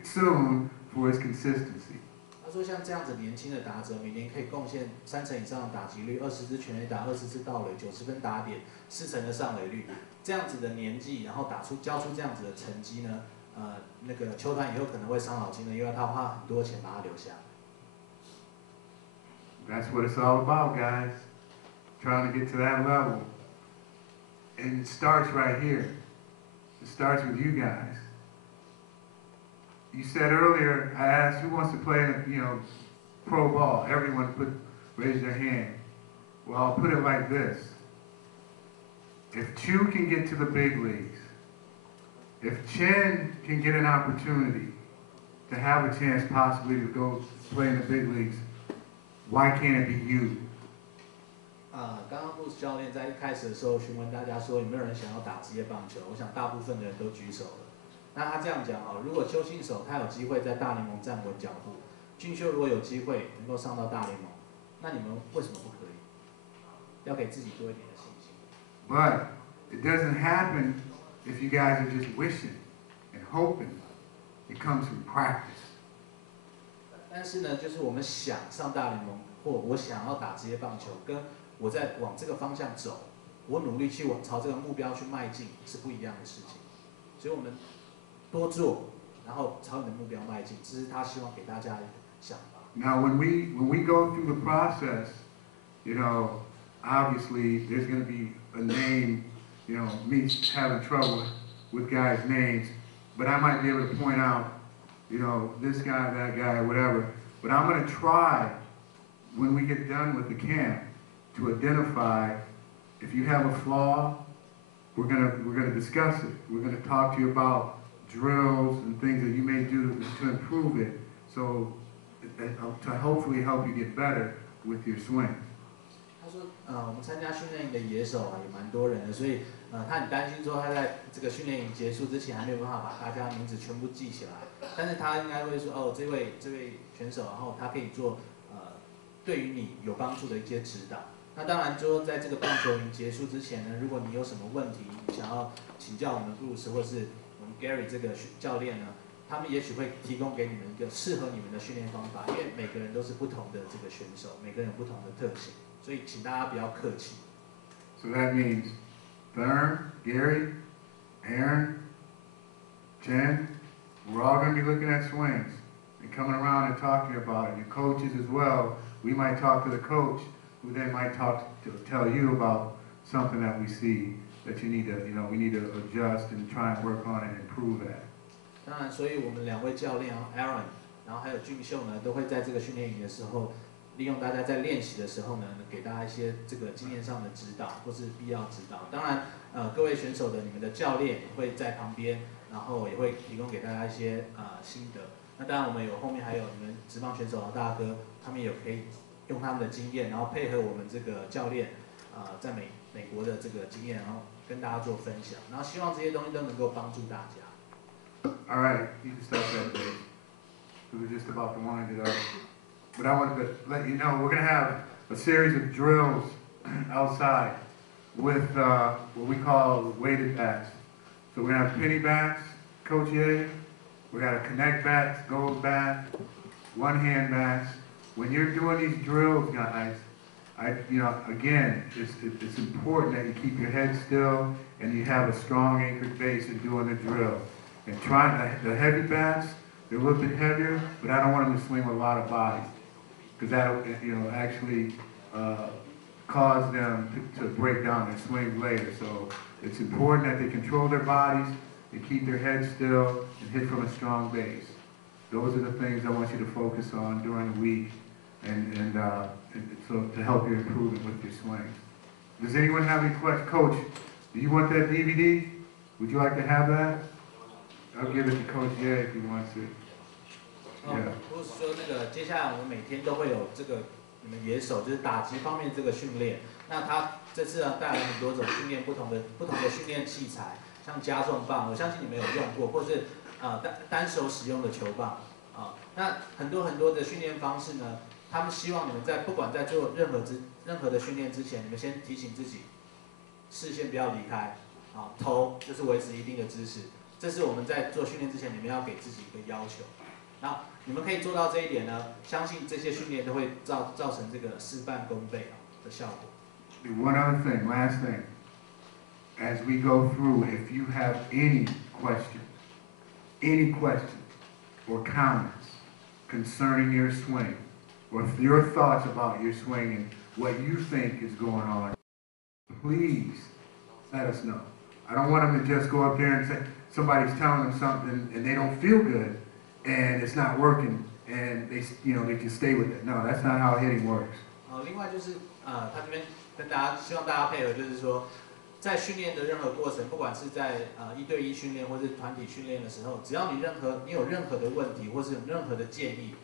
soon for his consistency. 他说像这样子年轻的打者，每年可以贡献30%以上的打击率，20支全垒打，20次盗垒，90分打点，40%的上垒率，这样子的年纪，然后交出这样子的成绩呢，那个球团以后可能会伤脑筋的，因为他花很多钱把他留下。That's what it's all about, guys. Trying to get to that level. And it starts right here. It starts with you guys. You said earlier, I asked who wants to play in pro ball. Everyone raise their hand. Well, I'll put it like this. If Chu can get to the big leagues, if Chen can get an opportunity to have a chance possibly to go play in the big leagues, why can't it be you? 刚刚布斯教练在一开始的时候询问大家说有没有人想要打职业棒球，我想大部分的人都举手了。那他这样讲如果邱信手他有机会在大联盟站稳脚步，俊秀如果有机会能够上到大联盟，那你们为什么不可以？要给自己多一点的信心。But it doesn't happen if you guys are just wishing and hoping. It comes from practice. 但是呢，就是我们想上大联盟，或我想要打职业棒球，跟我在往这个方向走，我努力去朝这个目标去迈进，是不一样的事情。所以我们多做，然后朝你的目标迈进，这是他希望给大家的想法。Now, when we go through the process, obviously there's going to be a name, me having trouble with guys' names, but I might be able to point out, this guy, that guy, whatever. But I'm going to try, when we get done with the camp, to identify if you have a flaw. We're gonna discuss it. We're gonna talk to you about drills and things that you may do to improve it, so to hopefully help you get better with your swing. 他说，我们参加训练营的野手也蛮多人的，所以他很担心说他在这个训练营结束之前还没有办法把大家的名字全部记起来，但是他应该会说，这位选手，然后他可以做对于你有帮助的一些指导。那当然，就说在这个棒球营结束之前呢，如果你有什么问题，想要请教我们布鲁斯或是我们 Gary 这个教练呢，他们也许会提供给你们一个适合你们的训练方法，因为每个人都是不同的这个选手，每个人有不同的特性，所以请大家不要客气。So that means Thurm, Gary, Aaron, Jen, we're all going to be looking at swings and coming around and talking about it. Your coaches as well. We might talk to the coach, who then might tell you about something that we see that you need to, we need to adjust and try and work on and improve at. 当然，所以我们2位教练Aaron， 然后还有俊秀呢，都会在这个训练营的时候，利用大家在练习的时候呢，给大家一些这个经验上的指导或是必要指导。当然，各位选手的你们的教练也会在旁边，然后也会提供给大家一些心得。那当然，我们后面还有你们职棒选手老大哥，他们也可以用他们的经验，然后配合我们这个教练，在美国的这个经验，然后跟大家做分享，然后希望这些东西都能够帮助大家。All right, you can stop that, Dave. We were just about to wind it up. But I wanted to let you know we're going to have a series of drills outside with what we call weighted bats. So we're going to have penny bats, Coach Ye. We're going to connect bats, gold bat, one-hand bats. When you're doing these drills, guys, again, it's important that you keep your head still and you have a strong anchored base in doing the drill. And the heavy bats, they're a little bit heavier, but I don't want them to swing with a lot of body, because that'll actually cause them to break down their swing later. So it's important that they control their bodies, they keep their head still, and hit from a strong base. Those are the things I want you to focus on during the week. and so to help you improve it with your swings. Does anyone have any questions? Coach, do you want that DVD? Would you like to have that? I'll give it to Coach Ye if he wants it. 或是说那个接下来我们每天都会有这个你们野手就是打击方面这个训练。那他这次呢带来很多种训练不同的训练器材，像加重棒，我相信你们有用过，或是单手使用的球棒啊。那很多的训练方式呢，他们希望你们不管在做任何的训练之前，你们先提醒自己，视线不要离开，啊，头就是维持一定的姿势。这是我们在做训练之前，你们要给自己一个要求。那你们可以做到这一点呢，相信这些训练都会造成这个事半功倍的效果。One other thing, last thing. As we go through, if you have any questions or comments concerning your swing, or your thoughts about your swing and what you think is going on, please let us know. I don't want them to just go up there and say somebody's telling them something and they don't feel good and it's not working and they can stay with it. No, that's not how hitting works. 另外就是他这边希望大家配合，就是说，在训练的任何过程，不管是在1对1训练或是团体训练的时候，只要你有任何的问题或是有任何的建议，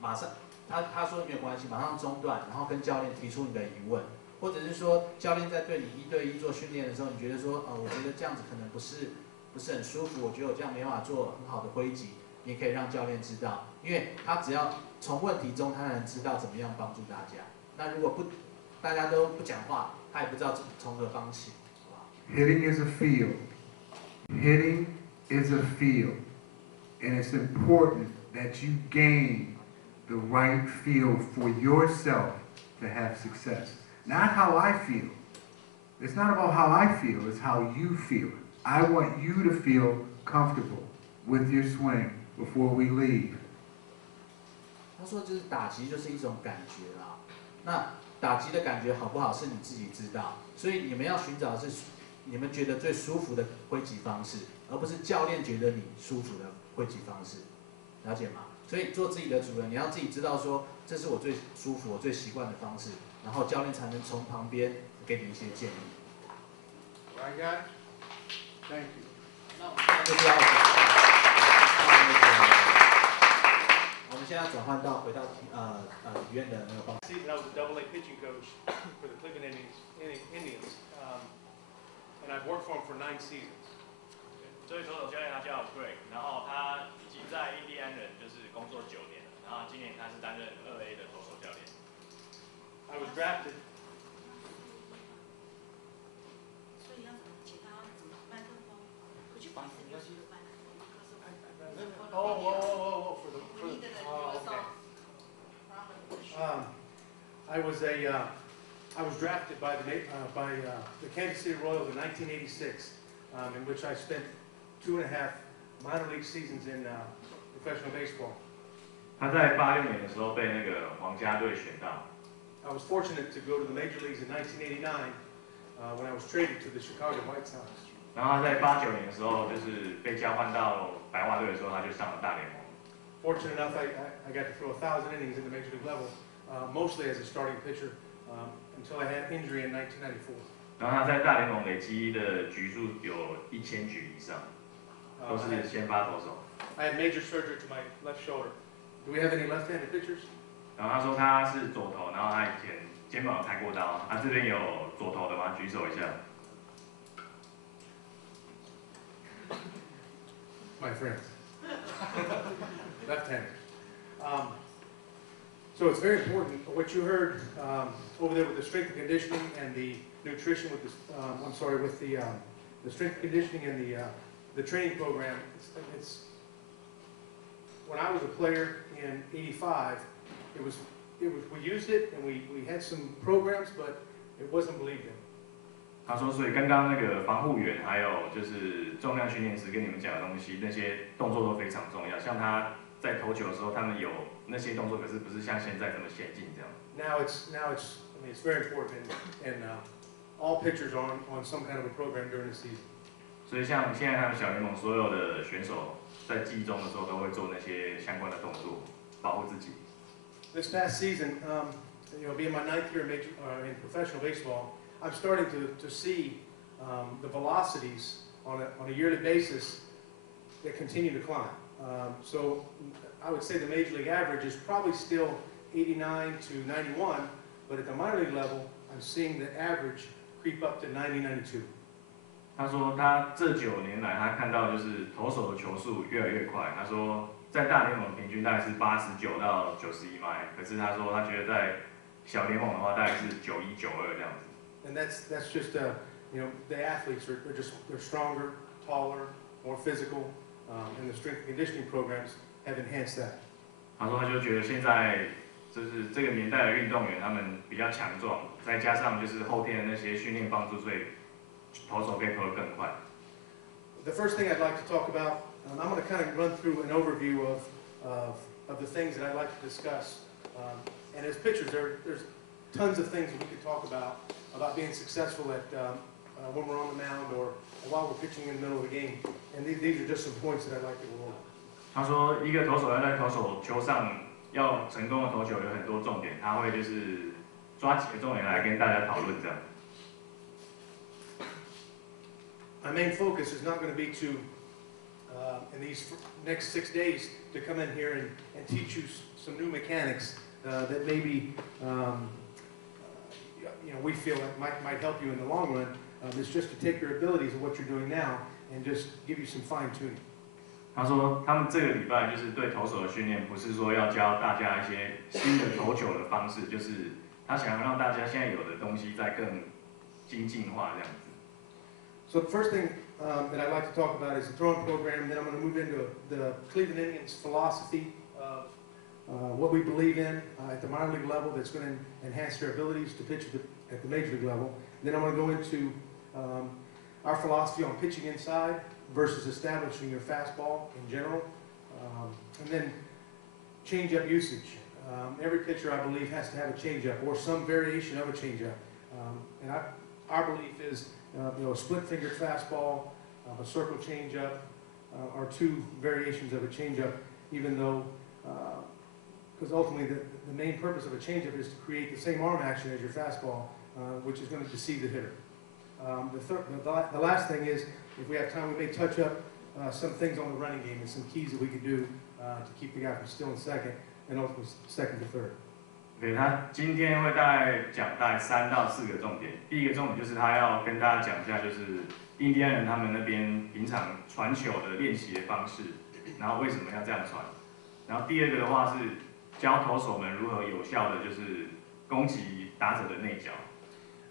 马上他说没有关系，马上中断，然后跟教练提出你的疑问，或者是说教练在对你1对1做训练的时候，你觉得说我觉得这样子可能不是很舒服，我觉得我这样没办法做很好的挥击，你也可以让教练知道，因为他只要从问题中他能知道怎么样帮助大家。那如果大家都不讲话，他也不知道从何帮起。Hitting is a field. Hitting is a field. And it's important that you gain the right feel for yourself to have success. Not how I feel. It's not about how I feel, it's how you feel. I want you to feel comfortable with your swing before we leave. 他说就是打击就是一种感觉啦，那打击的感觉好不好是你自己知道，所以你们要寻找的是你们觉得最舒服的挥击方式，而不是教练觉得你舒服的挥击方式，了解吗？所以做自己的主人，你要自己知道说这是我最舒服、我最习惯的方式，然后教练才能从旁边给你一些建议。Right, guys? Thank you. 那我们现在转换到回到体院的那个方式。Season, I was a Double-A pitching coach for the Cleveland Indians, and I've worked for them for 9 seasons. 所以投手教练他叫 Greg， 然后他已经在印第安人就是工作9年了，然后今年他是担任2A 的投手教练。I was drafted. Oh, for the okay. I was drafted by the Kansas City Royals in 1986, in which I spent 2.5 minor league seasons in professional baseball. 他在86年的时候被那个皇家队选到。I was fortunate to go to the major leagues in 1989 when I was traded to the Chicago White Sox. 然后他在89年的时候，就是被交换到白袜队的时候，他就上了大联盟。Fortunate enough, I got to throw 1,000 innings in the major league level, mostly as a starting pitcher, until I had injury in 1994. 然后他在大联盟累积的局数有1000局以上，都是先发投手。I had major surgery to my left shoulder. Do we have any left-handed pitchers? 然后他说他是左投，然后他以前肩膀有开过刀，他这边有左投的吗？举手一下。My friends. Left-handed. So it's very important what you heard over there with the strength and conditioning and the nutrition with the strength and conditioning and the training program. It's when I was a player in '85, we used it and we had some programs, but it wasn't believed in. 他说，所以刚刚那个防护员还有就是重量训练师跟你们讲的东西，那些动作都非常重要。像他在投球的时候，他们有那些动作，可是不是像现在这么先进这样。Now it's I mean it's very important and all pitchers are on some kind of a program during the season. 所以像现在他们小联盟所有的选手在季中的时候都会做那些相关的动作，保护自己。this past season, being my 9th year in professional baseball, I'm starting to see the velocities on a yearly basis that continue to climb. So I would say the major league average is probably still 89 to 91, but at the minor league level, I'm seeing the average creep up to 90, 92. 他说他这9年来，他看到就是投手的球速越来越快。他说在大联盟平均大概是89到91迈，可是他说他觉得在小联盟的话大概是91、92这样子。And that's just the athletes they're stronger, taller, more physical, and the strength and conditioning programs have enhanced that. 他说他就觉得现在就是这个年代的运动员他们比较强壮，再加上就是后天的那些训练帮助，所以投手可以投得更快。The first thing I'd like to talk about, I'm going to kind of run through an overview of the things that I'd like to discuss. And as pitchers, there's tons of things that we could talk about being successful at when we're on the mound or while we're pitching in the middle of the game. And these are just some points that I'd like to go over. 他说，一个投手要在投手球上要成功的投球有很多重点，他会就是抓几个重点来跟大家讨论这样。My main focus is not going to be to, in these next 6 days, to come in here and teach you some new mechanics that maybe we feel that might help you in the long run. It's just to take your abilities of what you're doing now and just give you some fine tuning. 他说，他们这个礼拜就是对投手的训练，不是说要教大家一些新的投球的方式，就是他想要让大家现在有的东西再更精进化这样子。So the first thing that I'd like to talk about is the throwing program. Then I'm going to move into the Cleveland Indians philosophy of what we believe in at the minor league level that's going to enhance their abilities to pitch at the major league level. Then I'm going to go into our philosophy on pitching inside versus establishing your fastball in general. And then change-up usage. Every pitcher, I believe, has to have a change-up or some variation of a change-up. And our belief is a split-fingered fastball, a circle change-up, are two variations of a change-up, even though, because ultimately the main purpose of a change-up is to create the same arm action as your fastball, which is going to deceive the hitter. The last thing is, if we have time, we may touch up some things on the running game and some keys that we could do to keep the guy from stealing second and ultimately second to third. 对，他今天会讲大概3到4个重点。第一个重点就是他要跟大家讲一下，就是印第安人他们那边平常传球的练习的方式，然后为什么要这样传。然后第二个的话是教投手们如何有效的就是攻击打者的内角。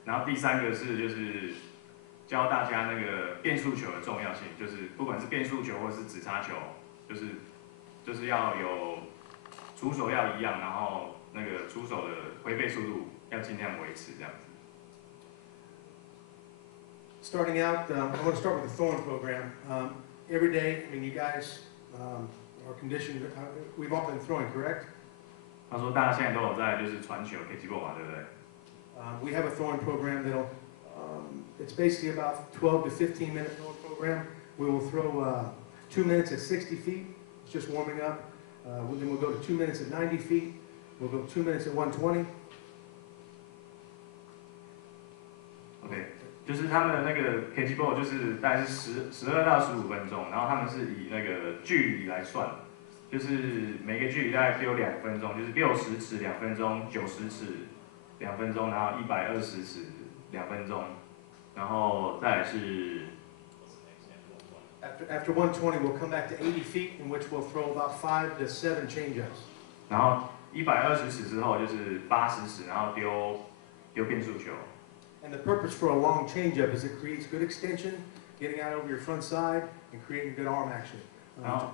然后第3个是就是教大家那个变速球的重要性，就是不管是变速球或是直插球，就是要有出手要一样，然后那个出手的挥背速度要尽量维持这样子。Starting out, I want to start with the throwing program. Every day, I mean, you guys are conditioned. We've all been throwing, correct? 他说大家现在都有在就是传球 catch ball 嘛，对不对？ We have a throwing program that'll. It's basically about 12 to 15-minute throwing program. We will throw 2 minutes at 60 feet. It's just warming up. Then we'll go to 2 minutes at 90 feet. We'll go 2 minutes at 120. OK， 就是他们的那个 catch ball 就是大概是12到15分钟，然后他们是以那个距离来算，就是每个距离大概丢2分钟，就是60尺2分钟，90尺2分钟，然后120尺2分钟，然后再来是。After 120, we'll come back to 80 feet, in which we'll throw about 5 to 7 change-ups. 然后120尺之后就是80尺，然后丢变速球。And the purpose for a long change-up is it creates good extension, getting out over your front side, and creating good arm action. 然后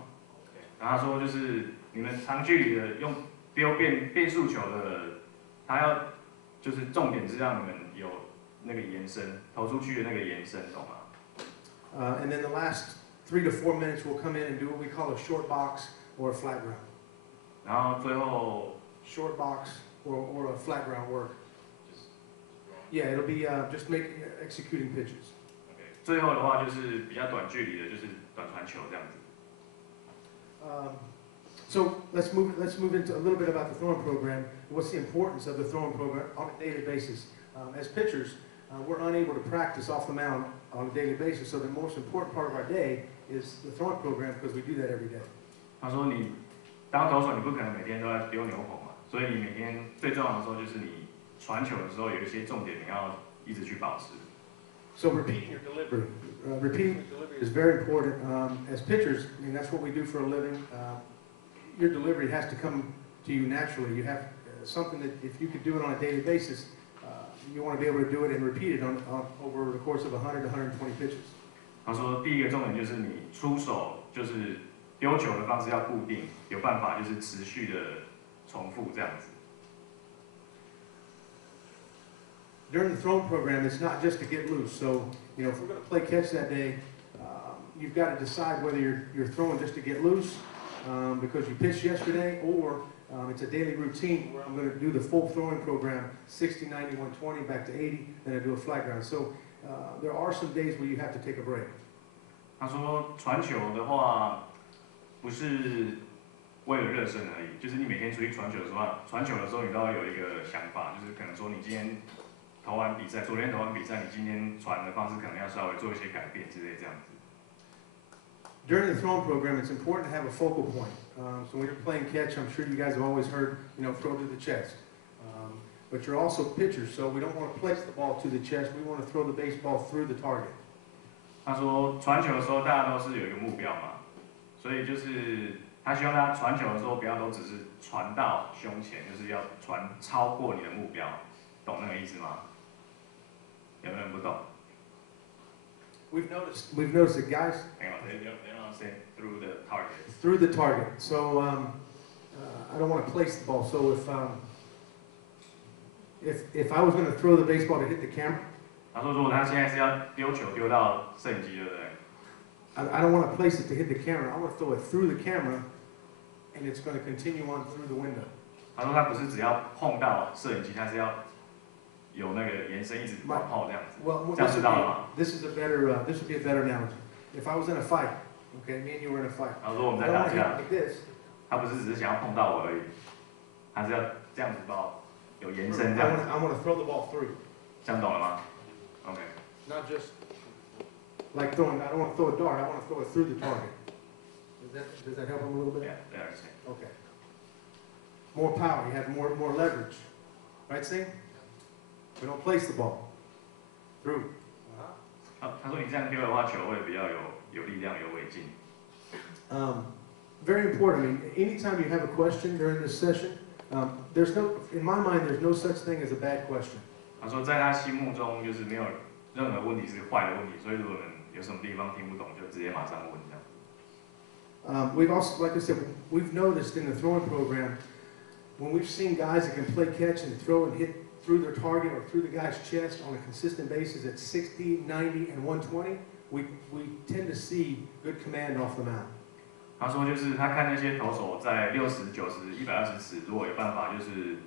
他说就是你们长距离的用丢变速球的，他要就是重点是让你们有那个延伸，投出去的那个延伸，懂吗？ And then the last 3 to 4 minutes, we'll come in and do what we call a short box or a flat ground. 然后最后 short box or a flat ground work. Yeah, it'll be just executing pitches. 最后的话就是比较短距离的，就是短传球这样子。So let's move into a little bit about the throwing program. What's the importance of the throwing program on a daily basis? As pitchers, we're unable to practice off the mound on a daily basis. So the most important part of our day is the throwing program because we do that every day. 他说你当投手，你不可能每天都在丢牛棚嘛，所以你每天最重要的时候就是你传球的时候有一些重点你要一直去保持。So repeating your delivery, repeating your delivery is very important. As pitchers, I mean that's what we do for a living. Your delivery has to come to you naturally. You have something that if you could do it on a daily basis, you want to be able to do it and repeat it on over the course of 100 to 120 pitches. 他说第一个重点就是你出手就是丢球的方式要固定，有办法就是持续的重复这样子。During the throwing program, it's not just to get loose. So, you know, if we're going to play catch that day, you've got to decide whether you're throwing just to get loose because you pitched yesterday, or it's a daily routine where I'm going to do the full throwing program, 60, 90, 120, back to 80, then I do a flat ground. So there are some days where you have to take a break. 他说传球的话，不是为了热身而已，就是你每天出去传球的时候，传球的时候你都要有一个想法，就是可能说你今天投完比赛，昨天投完比赛，你今天传的方式可能要稍微做一些改变之类这样子。During the throwing program, it's important to have a focal point. So when you're playing catch, I'm sure you guys have always heard, you know, throw to the chest. But you're also pitchers, so we don't want to place the ball to the chest. We want to throw the baseball through the target. 他说传球的时候大家都是有一个目标嘛，所以就是他希望大家传球的时候不要都只是传到胸前，就是要传超过你的目标，懂那个意思吗？有没有人不懂？ We've noticed that guys. Hang on, they don't say through the target. Through the target. So I don't want to place the ball. So if I was going to throw the baseball to hit the camera. 他说如果他现在是要丢球丢到摄影机，对不对？ I don't want to place it to hit the camera. I want to throw it through the camera, and it's going to continue on through the window. 他说他不是只要碰到摄影机，他是要有那个延伸一直往后这样子。 Well, 这样知道了吗？ this would be a better analogy. If I was in a fight, okay, me and you were in a fight. 他说我们 I 在 don't 打 want to 架 hit，like this. 他不是只是想要碰到我而已，他是要这样子包，有延伸这 I 样子。 want to throw the ball through. 这样懂了吗 ？OK。 Not just like throwing. I don't want to throw a dart. I want to throw it through the target. Does that help him a little bit? Yeah, I understand. Okay. More power. You have more leverage. Right, Sing? We don't place the ball through. 他说你这样丢的话，球会比较有力量、有尾劲。 Very important. I mean, anytime you have a question during this session, in my mind, there's no such thing as a bad question. 他说在他心目中就是没有任何问题是坏的问题，所以如果有什么地方听不懂，就直接马上问这样。 We've also, like I said, we've noticed in the throwing program, when we've seen guys that can play catch and throw and hit through their target or through the guy's chest on a consistent basis at 60, 90, and 120, we tend to see good command off the mound. 他说就是他看那些投手在60、90、120尺，如果有办法就是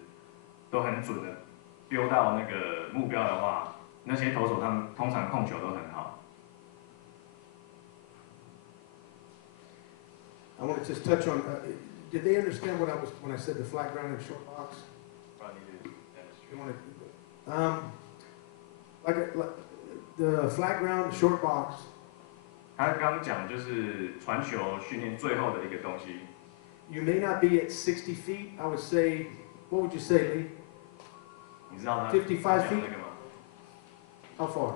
都很准的丢到那个目标的话，那些投手他们通常控球都很好。 I want to just touch on, did they understand what I was, when I said the flat ground and short box? You want to, like the flat ground, short box. 他刚讲就是传球训练最后的一个东西。 You may not be at 60 feet. I would say, what would you say, Lee? 你知道他55 feet? 那个吗？ How far?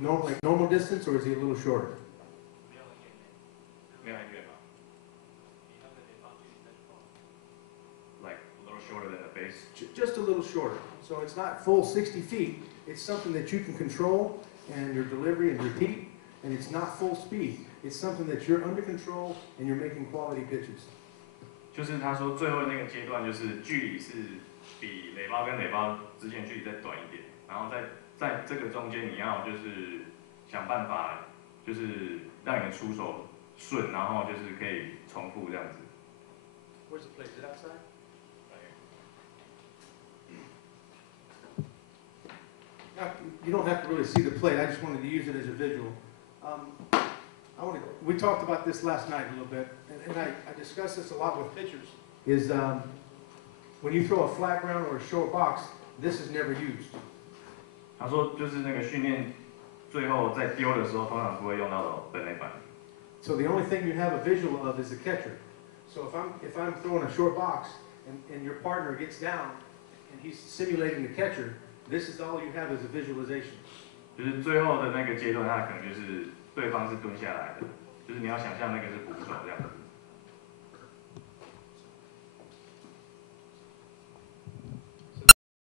Normal distance, or is he a little shorter? 没有很远吧 ？Like a little shorter than the base. Just a little shorter. So it's not full 60 feet. It's something that you can control and your delivery and repeat, and it's not full speed. It's something that you're under control and you're making quality pitches. 就是他说最后那个阶段，就是距离是比垒包跟垒包之间距离再短一点，然后在这个中间你要就是想办法，就是让你的出手顺，然后就是可以重复这样子。Where's the plate? Is it outside? You don't have to really see the plate. I just wanted to use it as a visual. we talked about this last night a little bit, and I discussed this a lot with pitchers, is when you throw a flat ground or a short box, this is never used. 他说就是那个训练最后在丢的时候，通常不会用到本垒板。So the only thing you have a visual of is the catcher. So if I'm throwing a short box and your partner gets down and he's simulating the catcher, this is all you have is a visualization. 就是最后的那个阶段，他可能就是对方是蹲下来的，就是你要想象那个是捕手这样。